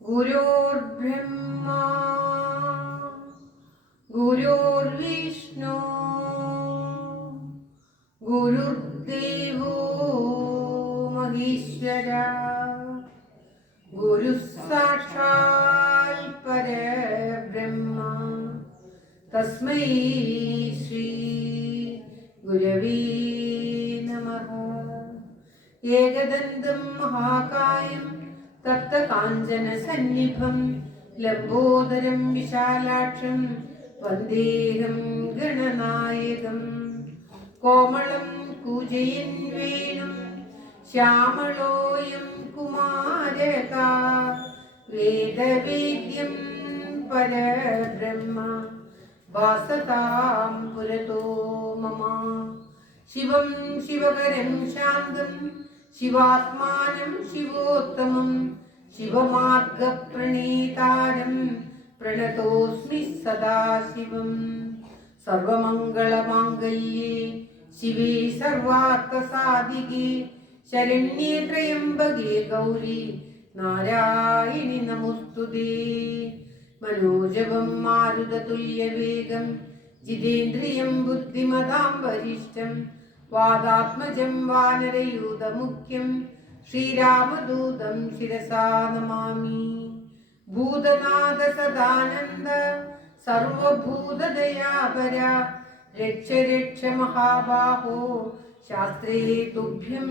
ഗുരുർബ്രഹ്മാ ഗുരുർവിഷ്ണു ഗുരുദേവോ മഹേശ്വര ഗുരു സാക്ഷാൽ പരബ്രഹ്മ തസ്മൈ ശ്രീ ഗുരവേ നമഃ. ഏകദന്തം മഹാകായം തപ്തകാഞ്ചനസന്നിഭം ലംബോദരം വിശാലാക്ഷം വന്ദേഹം ഗണനായകം. കോമളം കൂജയൻ വേണും ശ്യാമളോയം കുമാരക വേദവേദ്യം പരബ്രഹ്മ വാസതാം പുരതോ മമ. ശിവം ശിവകരം ശാന്തം ശിവാത്മാനം ശിവോത്തമം ശിവമാർഗപ്രണീതാരം പ്രണതോസ്മി സദാശിവം. സർവമംഗളമാംഗല്യേ ശിവേ സർവാർത്ഥസാധികേ ശരണ്യേ ത്രയംബകേ ഗൗരി നാരായണി നമോസ്തുതേ. മനോജവം മാരുതതുല്യവേഗം ജിതേന്ദ്രിയം ബുദ്ധിമതാം വരിഷ്ഠം വാദാത്മജം വാനരയൂഥമുഖ്യം ശ്രീരാമദൂതം ശിരസാ നമാമി. ഭൂതനാഥ സദാനന്ദ സർവഭൂതദയാപര രക്ഷ രക്ഷ മഹാബാഹോ ശാസ്ത്രേ തുഭ്യം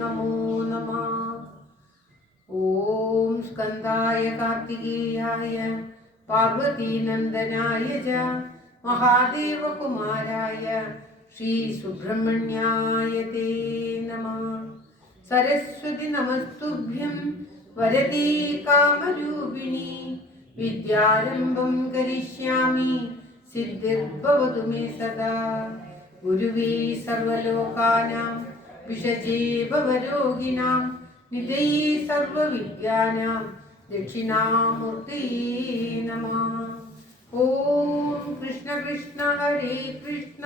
നമോ നമഃ. ഓം സ്കന്ദായ കാർത്തികേയായ പാർവതീനന്ദനായ ച മഹാദേവകുമാരായ ശ്രീ സുബ്രഹ്മണ്യായ തേ നമഃ. സരസ്വതി നമസ്തുഭ്യം വരദേ കാമരൂപിണി വിദ്യാരംഭം കരിഷ്യാമി സിദ്ധിർഭവതു മേ സദാ. ഗുരുവേ സർവലോകാനാം വിഷജേ ഭവരോഗിണാം നിധയേ സർവവിദ്യാനാം ദക്ഷിണാമൂർത്തേ നമഃ. ഓം കൃഷ്ണ കൃഷ്ണ ഹരേ കൃഷ്ണ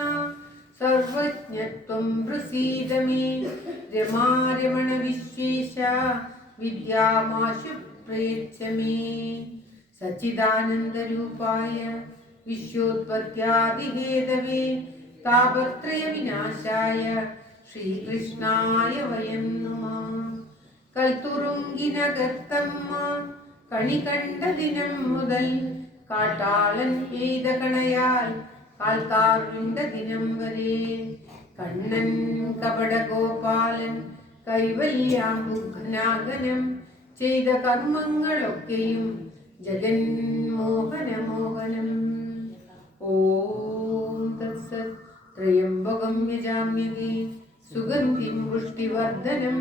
സർവജ്ഞത്വം പ്രസീദ മേ. രമാരമണ വിശ്വേശ വിദ്യാമാശു പ്രയച്ഛ മേ. സച്ചിദാനന്ദരൂപായ വിശ്വോത്പത്യാദിഹേതവേ താപത്രയ വിനാശായ ശ്രീകൃഷ്ണായ വയം നമഃ. കൽത്തുറുങ്കിനകത്തമ്മ കണി കണ്ട ദിനം മുതൽ കാട്ടാളൻ എയ്ത കണയാൽ കാൽക്കാർ വിണ്ട ദിനം വരെ കണ്ണൻ കപടഗോപാലൻ കൈവല്യാമുഖനാഗനം ചെയ്ത കർമ്മങ്ങളൊക്കെയും ജഗന്മോഹനമോഹനം. ഓം തത്സത്. ത്രയംബകം യജാമ്യഹേ സുഗന്ധിം പുഷ്ടിവർദ്ധനം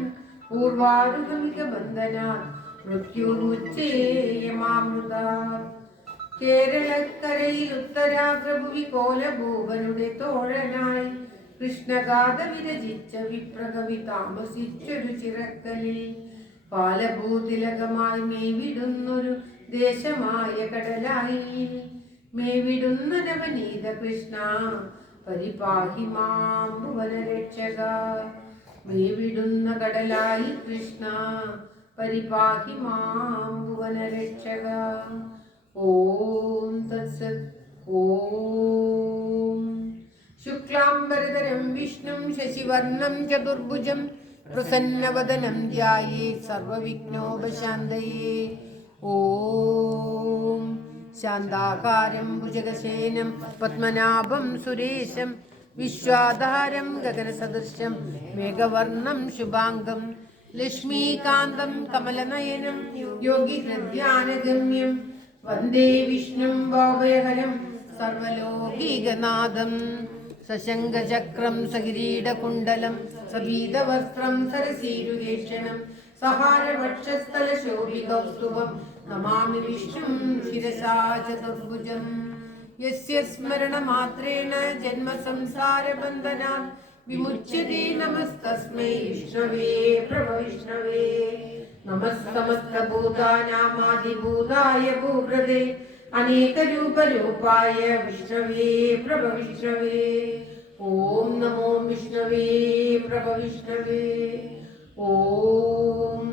പൂർവാരുഗമിക ബന്ധനാത് മൃത്യുർമുച്ചേയമാമൃതാത്. കേരളക്കരയിൽ ഉത്തരാഗ്രഭുവി കോലഭൂപനുടെ തോഴനായി കൃഷ്ണഗാഥ വിരചിച്ച വിപ്രകവി താമസിച്ചൊരു ചിറക്കലിൽ പാലഭൂതിലകമായി മേവിടുന്നൊരു ദേശമായ കടലായി മേവിടുന്ന നവനീത കൃഷ്ണ പരിപാഹി മാം ഭുവനരക്ഷക. മേവിടുന്ന കടലായി കൃഷ്ണ പരിപാഹി മാം ഭുവനരക്ഷക. ഓം തത്സത്. ഓം ശുക്ലാംബരധരം വിഷ്ണും ശശിവർണം ചതുർഭുജം പ്രസന്നവദനം ധ്യായേത് സർവവിഘ്നോപശാന്തയേ. ഓം ശാന്താകാരം ഭുജഗശയനം പത്മനാഭം സുരേശം വിശ്വാധാരം ഗഗനസദൃശം മേഘവർണം ശുഭാംഗം ലക്ഷ്മീകാന്തം കമലനയനം യോഗിഹൃദ്യാനഗമ്യം വന്ദേ വിഷ്ണും ഭവഭയഹരം സർവലോകീകനാഥം. സശങ്കചക്രം സകിരീടകുണ്ടലം സപീതവസ്ത്രം സരസീരുഹേക്ഷണം സഹാരവക്ഷസ്ഥലശോഭികൗസ്തുഭം നമാമി വിഷ്ണും ശിരസാ ചതുർഭുജം. യസ്യ സ്മരണമാത്രേണ ജന്മസംസാരബന്ധനാത് വിമുച്യതേ. നമസ്തസ്മൈ വിഷ്ണവേ പ്രഭവിഷ്ണവേ. നമഃ സമസ്തഭൂതാനാമാദിഭൂതായ ഭൂഹൃദേ अनेकरूपरूपाय विष्णवे प्रभविष्णवे। ॐ नमो विष्णवे प्रभविष्णवे। ॐ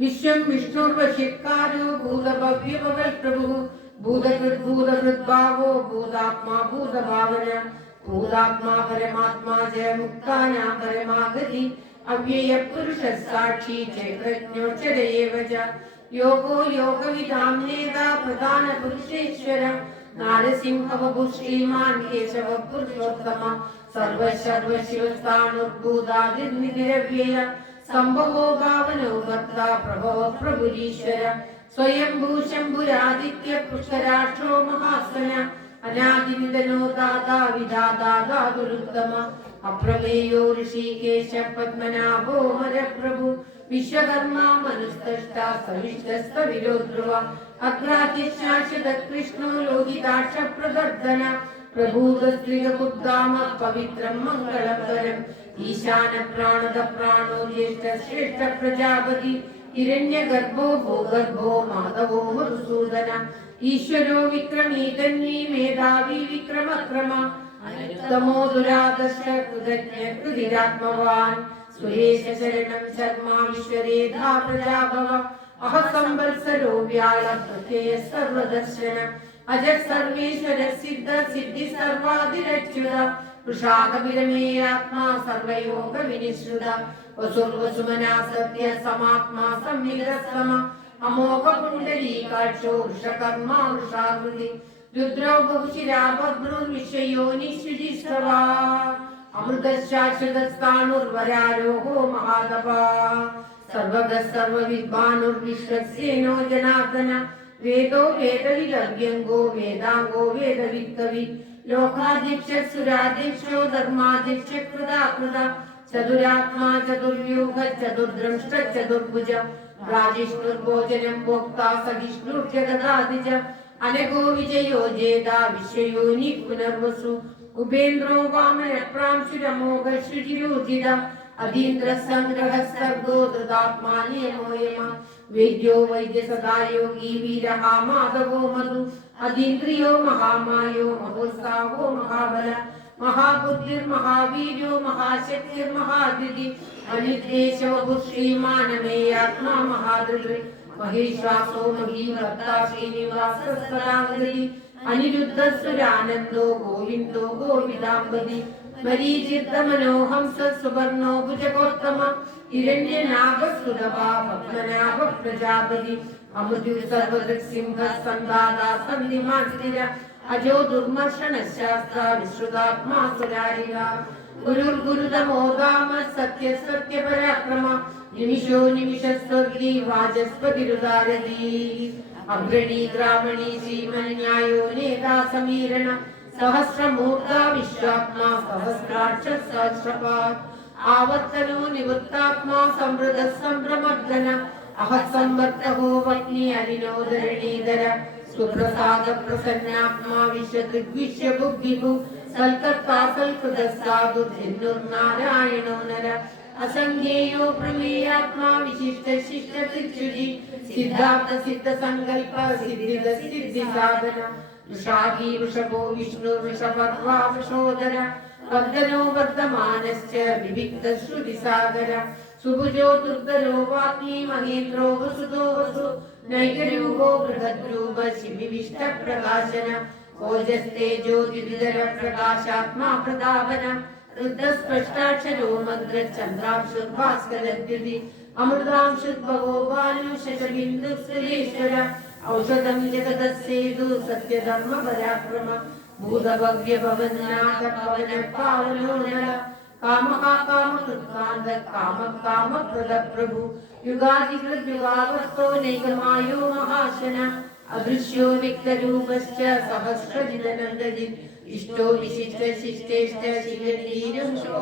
विश्वं विष्णुर्वशित्कारो भूतभव्यभवत्प्रभुः भूतकृद्भूतकृद्भावो भूतात्मा भूतभावन भूतात्मा परमात्मा च मुक्तानां परमागति अव्ययपुरुषः साक्षी चैतन्योऽक्षर एव च योगो योगविदां नेता प्रधानपुरुषेश्वर नारसिंहबभुः श्रीमान् केशवः पुरुषोत्तमः सर्वशिवस्थाणुर्भूतादिर्निरव्यय सम्भवो भावनो भर्ता प्रभवः प्रभुरीश्वर स्वयंभू शम्भुरादित्य पुष्कराक्षो महासन अनादिनिधनो दाता विधाता दातुरुत्तम अप्रमेयो ऋषिकेश पद्मनाभो हरप्रभु विश्वकर्मा मनुस्तष्टा सविष्टस्तविरो ध्रुव अग्रातिशाश्वत कृष्णो लोहिताक्ष प्रदर्दन प्रभूतस्त्रिगुप्ताम पवित्रं मङ्गलकरम् ईशान प्राणद प्राणो ज्येष्ठ श्रेष्ठ प्रजापति हिरण्यगर्भो भूगर्भो माधवो मधुसूदन ईश्वरो विक्रमी धन्वी मेधावी विक्रमक्रम अनुत्तमो दुरादर्श कृतज्ञ कृतिरात्मवान् सुरेश शरणं शर्माश्वरेधा प्रजाभव अह संवत्सरो व्याळ प्रत्यय सर्वदर्शन अज सर्वेश्वर सिद्ध सिद्धि सर्वादिरच्युत वृषाकविरमे आत्मा सर्वयोग विनिश्रुत वसुर्वसुमना सत्य समात्मा संविदस्तम अमोघ पुण्डरीकाक्षो वृषकर्मा वृषाकृति रुद्रौ बहुशिरा भद्रुर्विश्वयोनिश्रुजिस्रवा अमृतशाश्वतस्थाणुर्वरारोहो महातपा सर्वगः सर्वविद्वानुर्विश्वक्सेनो जनार्दन वेदो वेदविदव्यङ्गो वेदाङ्गो वेदवित्कवि लोकाध्यक्ष सुराध्यक्षो धर्माध्यक्ष कृता चतुरात्मा चतुर्व्यूह चतुर्द्रष्ट चतुर्भुज राजिष्णुर्भोजनं भोक्ता सहिष्णुर्जगदादिज अनघो विजयो जेदा विश्वयोनि पुनर्वसु उपेन्द्रो वामन प्रांशुरमोघ शुचिरोजित अधीन्द्र संग्रह सर्गो धृतात्मा नियमो यम वेद्यो वैद्य सदा योगी वीरः माधवो मधु अधीन्द्रियो महामायो महोत्साहो महाबल महाबुद्धिर्महावीर्यो महाशक्तिर्महादिति अनिर्देशो श्रीमानमेयात्मा महादृग् महेश्वासो महीवर्ता श्रीनिवासस्तदाङ्गति अनिरुद्धसुरानन्दो गोविन्दो गोविदाम्बति मरीचिर्दमनोहंस सुवर्णो भुजगोत्तम हिरण्यनाभसुरभा पद्मनाभ प्रजापति अमृतु सर्वदृक्सिंह सन्दादा सन्धिमान् स्थिर अजो दुर्मर्शनशास्त्र विश्रुतात्मा सुरारिः गुरुर्गुरुतमो धाम सत्य सत्य पराक्रम निमिषो निमिषस्वर्गी वाचस्पतिरुदारधी अग्रणी ग्रामणी श्रीमन्यायो नेता समीरण सहस्रमूर्धा विश्वात्मा सहस्राक्ष सहस्रपात् आवर्तनो निवृत्तात्मा संवृत संभ्रमर्दन अहः संवर्तको वह्नि हरिणोदरणीधर सुप्रसाद प्रसन्नात्मा विश्वदृग्विश्य बुद्धिभु सल्कर्ता सल्कृतस्साधुर्जन्युर्नारायणो नर असंज्ञेयो प्रमेयात्मा विशिष्ट शिष्ट तिर्युजि सिद्धार्थ सिद्ध संकल्प सिद्धिद सिद्धि साधन वृषागी वृषभो विष्णु वृषपर्वा वृषोदर वर्धनो वर्धमानश्च विविक्त श्रुति सागर सुभुजो दुर्धरो वाग्मी महेन्द्रो वसुतो वसु नैकरूपो बृहद्रूप शिविविष्ट प्रकाशन ओजस्तेजो द्विविधर प्रकाशात्मा प्रदावन रुद्रस्पष्टाक्षरो मंत्र चंद्रांशुर्भास्करद्युति अमृतांशुद्भवो भानु शशबिन्दुः औषधं जगदस्सेतु सत्यधर्म पराक्रम भूतभव्य भवन्नाथ पवन पावनो नर कामः कामकृत्कान्त कामः कामप्रद प्रभु युगादिकृत युगावस्थो नैकमायो महाशन अदृश्यो विक्तरूपश्च सहस्रजितनन्दजित् इष्टो विशिष्ट शिष्टेष्ट शिवनीरंशो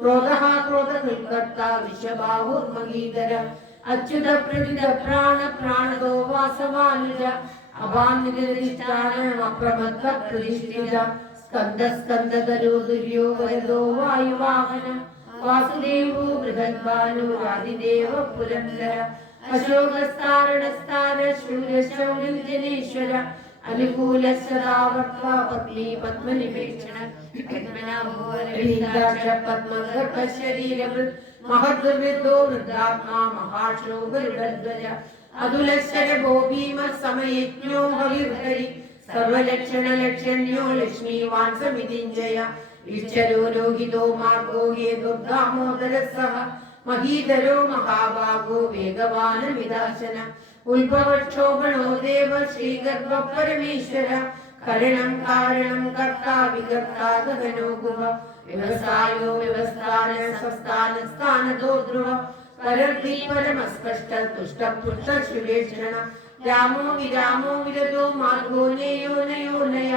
क्रोधः क्रोधकृत्कर्ता विश्वबाहुर्महीधर अच्युत प्रविद प्राण प्राणदो वासवानुज अभानिधिष्ठान अप्रमत्त प्रतिष्ठित स्कंद स्कंदधरो दुर्यो वरदो वायुवाहन वासुदेवो बृहद्भानु आदिदेव पुरन्दर अशोकस्तारणस्तार शूरशौर्यजनेश्वर അനുകൂലശ്ചതാവർത്താ പത്നി പത്മനിപേക്ഷണ പത്മഗർഭശരീരവൃത് മഹദ്വൃദ്ധോ വൃദ്ധാത്മാ മഹാക്ഷോ ഗരുഡധ്വജ അതുലശരഭോ ഭീമ സമയജ്ഞോ ഹവിർഹരി സർവലക്ഷണലക്ഷണ്യോ ലക്ഷ്മീവാൻ സമിതിഞ്ജയ വിശ്വരോ ലോഹിതോ മാർഗോ ഹേ ദുർഗാമോദരസഹ മഹീധരോ മഹാഭാഗോ വേഗവാനമിദാശന ഉത്ഭവക്ഷോഭണോ ദേവ ശ്രീഗർഭ പരമേശ്വര കരണം കാരണം കർത്താ വികർത്താ ഗഗനോ ഗുഹ വ്യവസായോ വ്യവസ്ഥാന സംസ്ഥാന സ്ഥാനതോ ധ്രുവ പരർത്തി പരമസ്പഷ്ട തുഷ്ട പുഷ്ട ശുഭേക്ഷണ രാമോ വിരാമോ വിരതോ മാർഗോ നേയോ നയോ നയ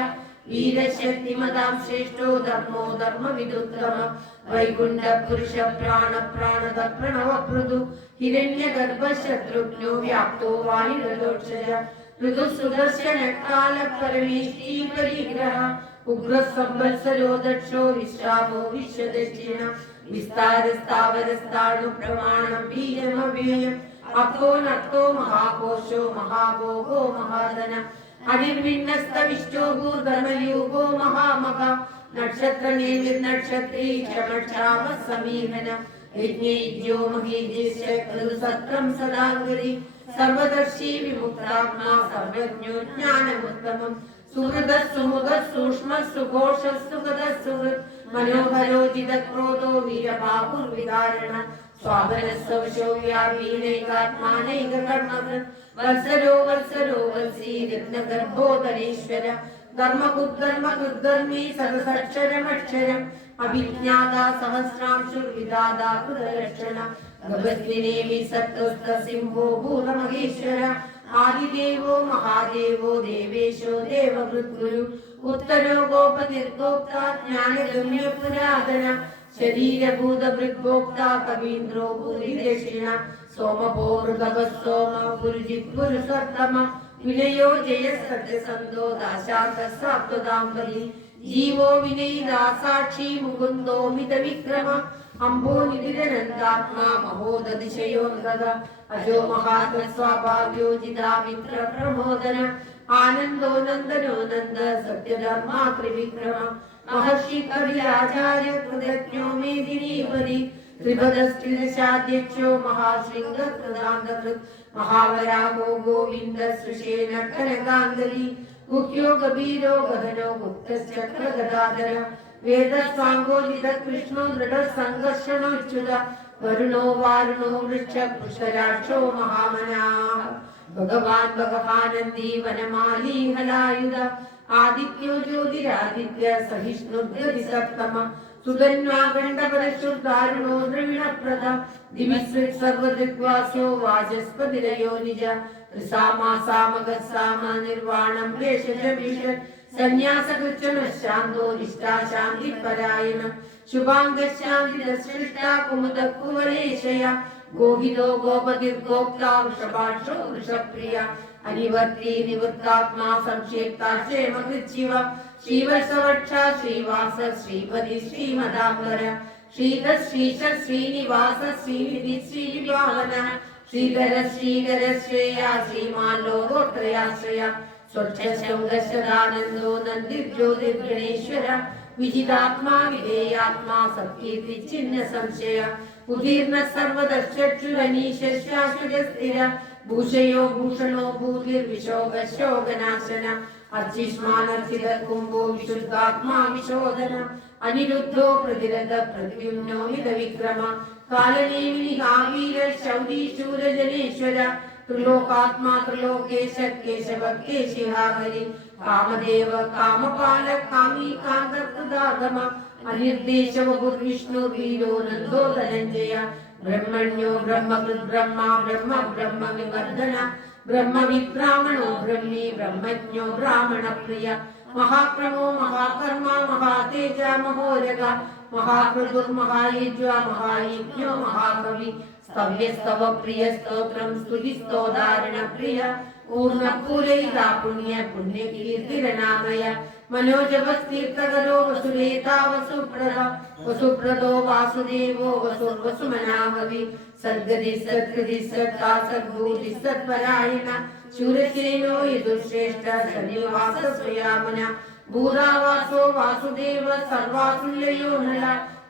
വീരശക്തിമതാം ശ്രേഷ്ഠോ ധർമ്മോ ധർമ്മവിദുത്തമ വൈകുണ്ഠ പുരുഷ പ്രാണ പ്രാണത പ്രണവ പൃഥു ഹിരണ്യഗർഭ ശത്രുഘ്നോ വ്യാപ്തോ വായുരലോക്ഷജ ഋതു സുദർശനകാല പരമേഷ്ഠീ പരിഗ്രഹ ഉഗ്ര സംവത്സരോ ദക്ഷോ വിശ്രാമോ വിശ്വദക്ഷിണ വിസ്താരസ്ഥാവരസ്ഥാണു പ്രമാണം ബീജമവ്യയം അപ്പോ നക്തോ മഹാകോശോ മഹാഭോഗോ മഹാധന അനിർവിന്നസ്തവിഷ്ടോ ഭൂധർമ്മയൂപോ മഹാമഹ നക്ഷത്ര നക്ഷത്രീ ക്ഷമക്ഷാമ സമീഹന യജ്ഞോ മഹീജം സദാംഗരി സർവദർശി വിമുക്താത്മാ സർവജ്ഞോ ജ്ഞാനമുത്തമം സുഹൃദ സുമുഖ സൂക്ഷ്മ സുഘോഷ സുഗത സുഹൃത് മനോഹരോജിത ക്രോധോ വീരബാഹുർവിധാരണ സ്വാപനസ്വശോ വ്യാപീനൈകാത്മാനൈക കർമ്മകൃത് വത്സരോ വത്സരോ വത്സീ രത്നഗർഭോദരീശ്വര ധർമ്മകുദ്ധർമ്മകുദ്ധർമ്മീ സഹസ്രക്ഷരമക്ഷരം അഭിജ്ഞാത സഹസ്രാംശുർവിദാത കൃതലക്ഷണ ഭഗവദ്വിനേമി സത്വസ്ഥ സിംഹോ ഭൂതമഹേശ്വര ആദിദേവോ മഹാദേവോ ദേവേശോ ദേവവൃദ്ഗുരു ഉത്തരോ ഗോപതിർഗോപ്ത ജ്ഞാനഗമ്യ പുരാതന ശരീരഭൂതഭൃഗ്ഭോക്ത കവീന്ദ്രോ ഭൂരിദക്ഷിണ സോമഭോ മൃഗവസ്സോമ പുരുജിത്പുരുഷോത്തമ വിനയോ ജയ സത്യസന്ധോ ദാശാർക്കസാത്വതാംബലി ജീവോ വിനയിതാ സാക്ഷി മുകുന്ദോ മിത വിക്രമ അംബോ നിധിരനന്ദാത്മാ മഹോദതിശയോന്തക അജോ മഹാത്മസ്വാഭാവ്യോജിതാ മിത്ര പ്രമോദന ആനന്ദോ നന്ദനോ നന്ദ സത്യധർമാ ത്രിവിക്രമ മഹർഷി കവിരാചാര്യ കൃതജ്ഞോ മേദിനീപതി ത്രിപദസ്ഥിതശാദ്യക്ഷോ മഹാശൃംഗ കൃതാന്തകൃത് മഹാവരാഹോ ഗോവിന്ദ സൃഷേന കനകാംഗലി ഗുഹ്യോ ഗഭീരോ ഗഹനോ ഗുപ്തശ്ചക്രഗദാധര വേദസ്വാംഗോജിത കൃഷ്ണോ ദൃഢ സംഘർഷണോച്യുത വരുണോ വാരുണോ വൃക്ഷ പുഷ്കരാക്ഷോ മഹാമനാ ഭഗവാൻ ഭഗവാനന്ദി വനമാലി ഹലായുധ ആദിത്യോ ജ്യോതിരാദിത്യ സഹിഷ്ണുർഗതി സപ്തമ സുഗന്വാഗണ്ഡപരശുദ്ധാരുണോ ദ്രവിണപ്രദ ദിവിസ്വക് സർവദൃഗ്വാസോ വാചസ്പതിരയോ നിജ ത്രിസാമാസാമകസാമ നിർവാണം വേഷജവിഷ സന്യാസകൃച്ഛനശാന്തോ നിഷ്ഠാശാന്തിപരായണം ശുഭാംഗശാന്തിദശ്രിഷ്ടാ കുമുദക്കുവലേശയ ഗോവിദോ ഗോപതിർഗോപ്താ വൃഷഭാക്ഷോ വൃഷപ്രിയ അനിവർത്തി നിവൃത്താത്മാ സംക്ഷേപ്ത ക്ഷേമകൃച്ഛിവ ശ്രീവത്സവക്ഷ ശ്രീവാസ ശ്രീപതി ശ്രീമദാംബര ശ്രീധ ശ്രീശ ശ്രീനിവാസ ശ്രീനിധി ശ്രീവിഭാവന ശ്രീധര ശ്രീകര ശ്രേയ ശ്രീമാൻ ലോകോത്രയാശ്രയ സ്വച്ഛശൃംഗശദാനന്ദോ നന്ദിർജ്യോതിർഗണേശ്വര വിജിതാത്മാ വിധേയാത്മാ സത്കീർത്തി ചിഹ്ന സംശയ ഉദീർണ സർവദർശക്ഷുരനീശ്വര ഭൂഷയോ ഭൂഷണോ ഭൂതിർവിശോകശോകനാശന അർച്ചിഷ്മാനർച്ചിത കുംഭോ വിശുദ്ധാത്മാ വിശോധന അനിരുദ്ധോ പ്രതിരഥ പ്രദ്യുമ്നോ മിത വിക്രമ കാലനേമിനി കാവീര ശൗരി ശൂരജനേശ്വര ത്രിലോകാത്മാ ത്രിലോകേശ കേശവ കേശിഹാഹരി കാമദേവ കാമപാല കാമീ കാന്തകൃതാഗമ അനിർദേശ വിഷ്ണു വീരോ നന്ദോ ധനഞ്ജയ ബ്രഹ്മണ്യോ ബ്രഹ്മകൃത് ബ്രഹ്മ ബ്രഹ്മ ബ്രഹ്മ വിവർധന ബ്രഹ്മവിബ്രാഹ്മണോ ബ്രഹ്മി ബ്രഹ്മജ്ഞോ ബ്രാഹ്മണ പ്രിയ മഹാക്രമോ മഹാകർമ്മ മഹാതേജ മഹോരഗ മഹാകൃതുർമഹായജ്വ മഹായജ്ഞോ മഹാകവി സ്തവ്യസ്തവ പ്രിയ സ്തോത്രം സ്തുതിസ്തോദാരണ പ്രിയ പൂർണ്ണപൂരയിതാ പുണ്യ പുണ്യകീർത്തിരനാമയ मनोजवस्तीर्थकरो वसुरेता वसुप्रदा वसुप्रदो वासुदेवो वसुर्वसुमनाभवि सद्गति सत्कृति सत्ता सद्भूति सत्परायण शूरसेनो यदुश्रेष्ठ सन्निवास स्वयामना भूरावासो वासुदेव सर्वासुल्लयो नल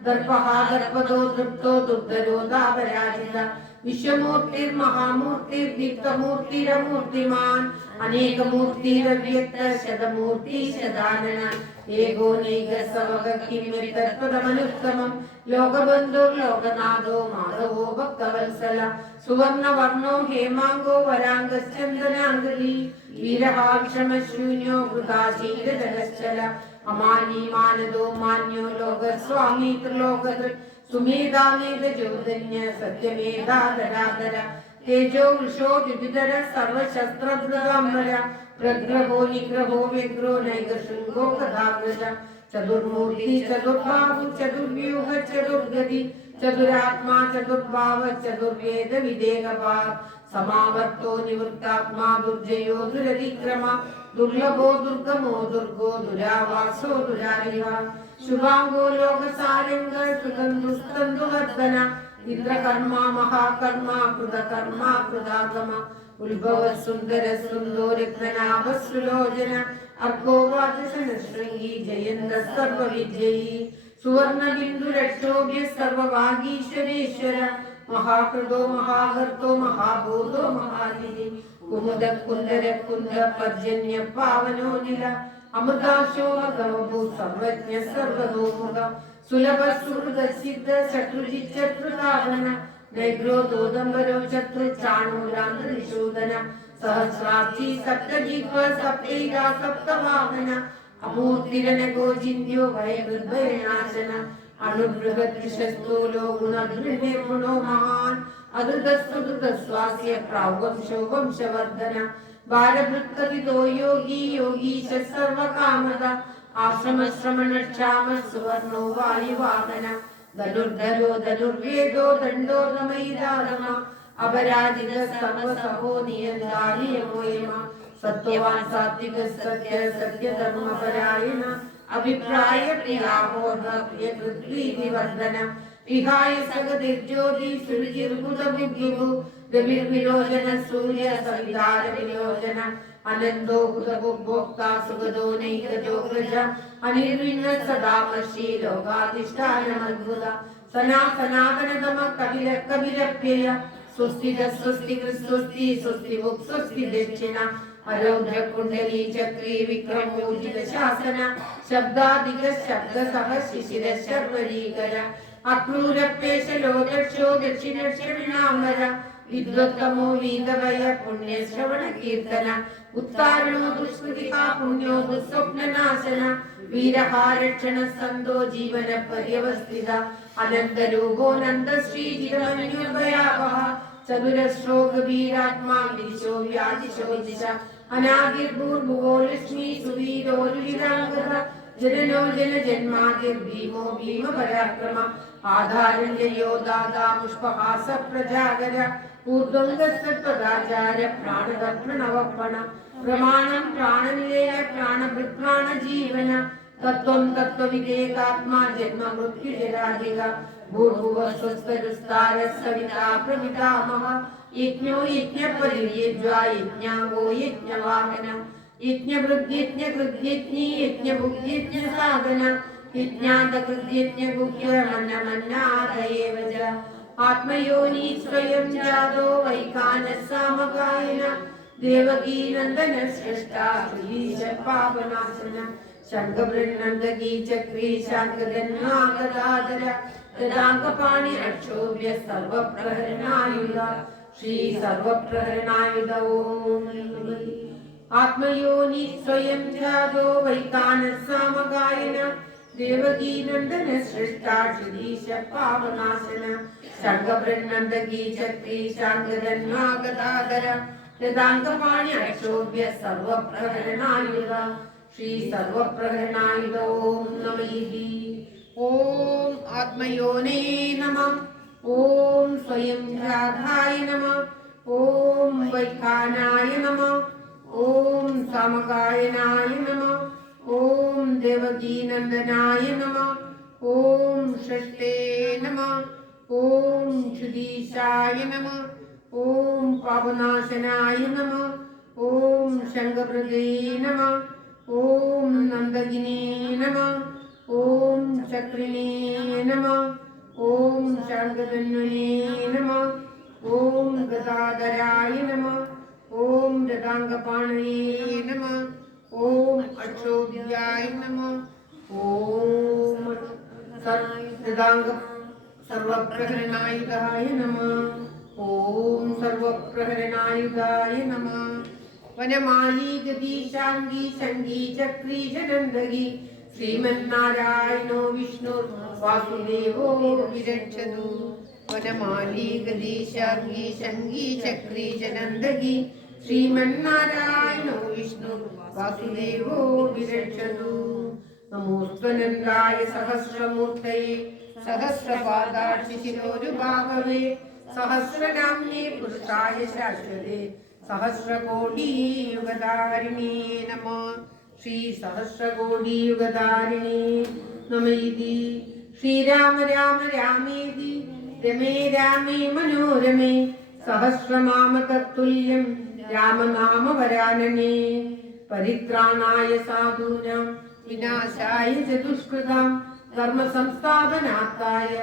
दर्पः दर्पदो तृप्तो दुर्धरो दापराजित विश्वमूर्तिर्महामूर्तिर्दीप्तमूर्तिरमूर्तिमान् अनेकमूर्तिरव्यक्त शतमूर्ति शतानन एको नैकसवगकिम्मितत्पदमनुत्तमं लोकबन्धुर्लोकनाथो माधवो भक्तवत्सल सुवर्णवर्णो हेमाङ्गो वराङ्गश्चन्दनाङ्गली वीरः विषमशून्यो वृथाशीलजलश्चल अमानी मानदो मान्यो लोकस्वामी त्रिलोकदृक् सुमेधामेध ज्योतिन्य सत्यमेधा धराधर तेजो वृषो द्विधर सर्वशस्त्रभृताम्बर प्रग्रहो निग्रहो व्यग्रो नैगशृङ्गो कदाव्रज चतुर्मूर्ति चतुर्बाहु चतुर्व्यूह चतुर्गति चतुरात्मा चतुर्भाव चतुर्वेद विदेहभाव समावर्तो निवृत्तात्मा दुर्जयो दुरधिक्रम दुर्लभो दुर्गमो दुर्गो दुरावासो दुरारिह शुभांगो लोकसारंग सुगंधुस्तंदुवर्धन इंद्रकर्मा महाकर्मा कृतकर्मा कृतागम उद्भव सुंदर सुंदोरिघ्ननाभ सुलोचन अर्घोवाचन श्रृंगी जयंत सर्वविजयी सुवर्ण बिंदु रक्षोभ्य सर्वभागीश्वरेश्वर महाकृतो महाहर्तो महाभूतो महानिधि कुमुद कुंदर कुंद पर्जन्य पावनो निल अमृताशोभगमभू सर्वज्ञ सर्वतोमुख सुलभ सुहृद सिद्ध शत्रुजित शत्रुधावन नैग्रो दोदंबरो शत्रु चाणूरांध्रशोधन सहस्राक्षी सप्तजिह्व सप्तैगा सप्तवाहन अमूर्तिरनगो जिन्यो भयगुद्भयनाशन अनुबृहद्विषस्थूलो गुणगृह्णो महान् अदृतस्तुतस्वास्य प्रावंशो वंशवर्धन बालभृत्कथितो योगी योगीश सर्वकामद आश्रमश्रमणक्षाम सुवर्णो वायुवाहन धनुर्धरो धनुर्वेदो दण्डो दमैदानम अपराजित सर्वसहो नियन्ता नियमो यम सत्त्ववान् सात्विक सत्य सत्यधर्मपरायण अभिप्राय प्रियाहो न प्रियकृद्वीति वर्धन विहाय सगतिर्ज्योति सुरुचिर्बुधबुद्धिभु गभिर्विलोचन सूर्य सवितार विलोचन अनंतो बुधभुक्ता सुगदो नैकजोग्रज अनिर्विण्ण सदामर्षि लोकाधिष्ठानमद्भुत सनातनतम कपिल कपिलप्यय स्वस्ति स्वस्ति स्वस्ति स्वस्ति मुक् स्वस्ति दक्षिणा अरौद्र कुंडली चक्री विक्रमोजित शासन शब्दाधिक शब्द सह शिशिर शर्वरीकर अक्रूरपेशलो दक्षो दक्षिणश्रवणाम्बर विद्वत्तमो वीतवय पुण्य श्रवण कीर्तन उत्तारणो दुष्कृतिका पुण्यो दुःस्वप्ननाशन वीरहारक्षण संदो जीवन पर्यवस्थित अनन्तरूपो नन्दश्री चिरमन्युर्भयावः चतुरश्लोक वीरात्मा दिशो व्यादिशो दिशा अनादिर्भूर्भुवो लक्ष्मी सुवीरोर्विराङ्गः जननो जन जन्मादिर्भीमो भीम पराक्रम आधारण्यो दादा पुष्पहास प्रजागर ऊर्ध्वङ्गस्तत्पदाचार प्राणदप्रणवपण प्रमाणं प्राणनिलय प्राणभृत्प्राण जीवन तत्त्वं तत्त्वविदेकात्मा जन्म मृत्युजराधिका भूर्भुवः स्वस्तरुस्तार सविता प्रपितामह यज्ञो यज्ञपरिर्यज्वा यज्ञाङ्गो यज्ञवाहन यज्ञभृद्यज्ञकृद्यज्ञी यज्ञभुग्यज्ञसाधन यज्ञान्तकृद्यज्ञगुह्यमन्नमन्नाद एव च आत्मयोनि स्वयं जातो वैकानः सामगायन देवकी नन्दन श्रेष्ठा श्रीश पावनाशन शङ्खबृन्नन्दकी चक्री शाङ्खधन्वागदाधर तदाङ्कपाणि अक्षोभ्य सर्वप्रहरणायुध श्री सर्वप्रहरणायुध ओम आत्मयोनि स्वयं जातो वैकानः सामगायन देवकी नन्दन श्रेष्ठा श्रीश पावनाशन शङ्खबृन्नन्दकी चक्री शाङ्खधन्वागदाधर तदाङ्कपाणि अक्षोभ्य सर्वप्रहरणायुध श्री सर्वप्रहरणायुध ओम नमः ओम आत्मयोने नमः ओम स्वयं राधाय नमः ओम वैखानाय नमः ओम सामगायनाय नमः ओम देवकीनन्दनाय नमः। ॐ षष्ठे नमः। ॐ क्षुदीशाय नमः। ॐ पापनाशनाय नमः। ॐ शङ्खप्रदे नमः। ॐ नन्दगिने नमः। ॐ चक्रिणे नमः। ॐ शार्ङ्गधन्वने नमः। ॐ गदाधराय नमः। ॐ जटाङ्गपाणये नमः। ॐ अक्षोभ्याय नमः। ॐ सर्वप्रहरणायुधाय नमः। ॐ सर्वप्रहरणायुधाय नमः। वनमाली गदीशाङ्गी शङ्गी चक्री जगन्दगी श्रीमन्नारायणो विष्णुर्वासुदेवो विरक्षतु। वनमाली गदीशाङ्गी शङ्गी चक्री जगन्दगी श्रीमन्नारायणो विष्णुर्वासुदेवो विरक्षतु। नमोऽस्त्वनन्दाय सहस्रमूर्तये सहस्रपादार्चिशिरोरुबाहवे सहस्रनाम्ने पुरुषाय शाश्वते सहस्रकोटियुगधारिणे नमः। श्री सहस्रकोटियुगधारिणे नमः। इति श्रीराम राम रामेति रमे रामे मनोरमे सहस्रनाम तत्तुल्यं रामनाम वरानने। परित्राणाय साधूनां विनाशाय च दुष्कृतां धर्म संस्थापनार्थाय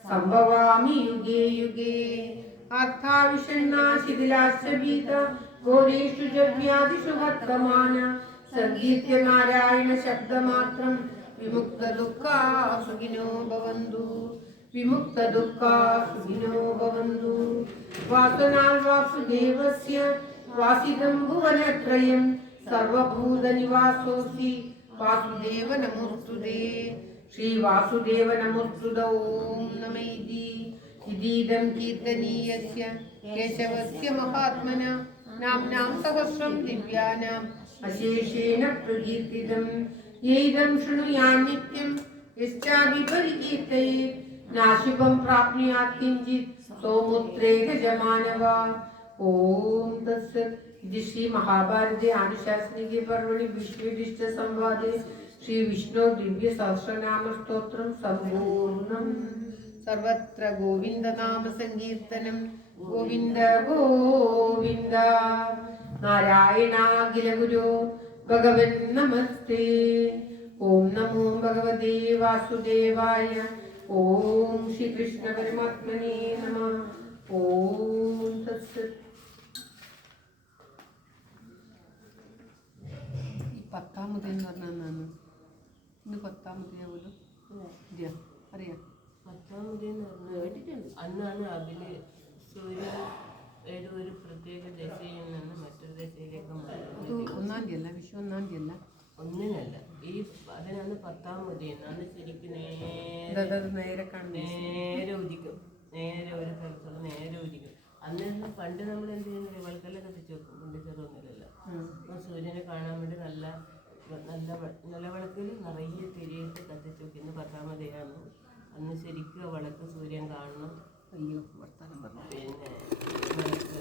संभवामि युगे युगे। अर्थाविषण्णा शिथिलाश्च भीता घोरेषु च व्याधिषु वर्तमान संगीत्य नारायण शब्दमात्रं विमुक्तदुःखा सुखिनो भवन्तु। विमुक्तदुःखा सुखिनो भवन्तु। वासुदेवस्य वासितं भुवनत्रयं सर्वभूतनिवासोऽसि वासुदेव नमोस्तुते। श्री वासुदेव नमोस्तुते। ॐ नमः। इदीदं कीर्तनीयस्य केशवस्य महात्मना नाम्नां सहस्रं दिव्यानाम् अशेषेण प्रकीर्तितं। येदं शृणुयात् नित्यं यश्चाभिपरिकीर्तयेत् नाशुभं प्राप्नुयात् किञ्चित् सौमुत्रेण जमानवा। ॐ तत्सत्। इति श्री महाभारते आनुशासनिके पर्वणि भीष्मयुधिष्ठिर संवादे श्री विष्णु दिव्य सहस्रनाम स्तोत्रं सम्पूर्णम्। सर्वत्र गोविंद नाम संकीर्तनं गोविंद गोविंद। नारायणाखिल गुरो भगवन् नमस्ते। ओम नमो भगवते वासुदेवाय। ओम श्री कृष्ण परमात्मने नमः। ओम तत्सत्। പത്താമതെന്ന് പറഞ്ഞാൽ എന്നാണ്? ഇന്ന് പത്താമതെയാവുമല്ലോ. അറിയാം. പത്താമതെന്ന് പറഞ്ഞാൽ കേട്ടിട്ടുണ്ട്. അന്നാണ് അതില് സൂര്യൻ ഒരു പ്രത്യേക ദശയിൽ നിന്ന് മറ്റൊരു ദശയിലേക്ക് മാറുന്നത്. ഒന്നാം തീയതി അല്ല, വിഷു ഒന്നാം തീയതി അല്ല, ഒന്നിനല്ല. ഈ അതിനാണ് പത്താമതി എന്നാണ് ശരിക്കും നേരെ ഉദിക്കും. നേരെ ഒരു സ്ഥലത്തുള്ള നേരെ ഉദിക്കും. അന്ന് പണ്ട് നമ്മൾ എന്ത് ചെയ്യുന്നത്, വിളക്കെല്ലാം കത്തിച്ച് വെക്കും. പണ്ട് ചെറുതൊന്നുമില്ലല്ലോ. അപ്പം സൂര്യനെ കാണാൻ വേണ്ടി നല്ല വിളക്കിൽ നിറയെ തിരിയിട്ട് കത്തിച്ച് വെക്കും. ഇന്ന് പത്താമതെയാണ്. അന്ന് ശരിക്കും വിളക്ക് സൂര്യൻ കാണണം. അയ്യോ വർത്താനം പറഞ്ഞു. പിന്നെ വിളക്ക്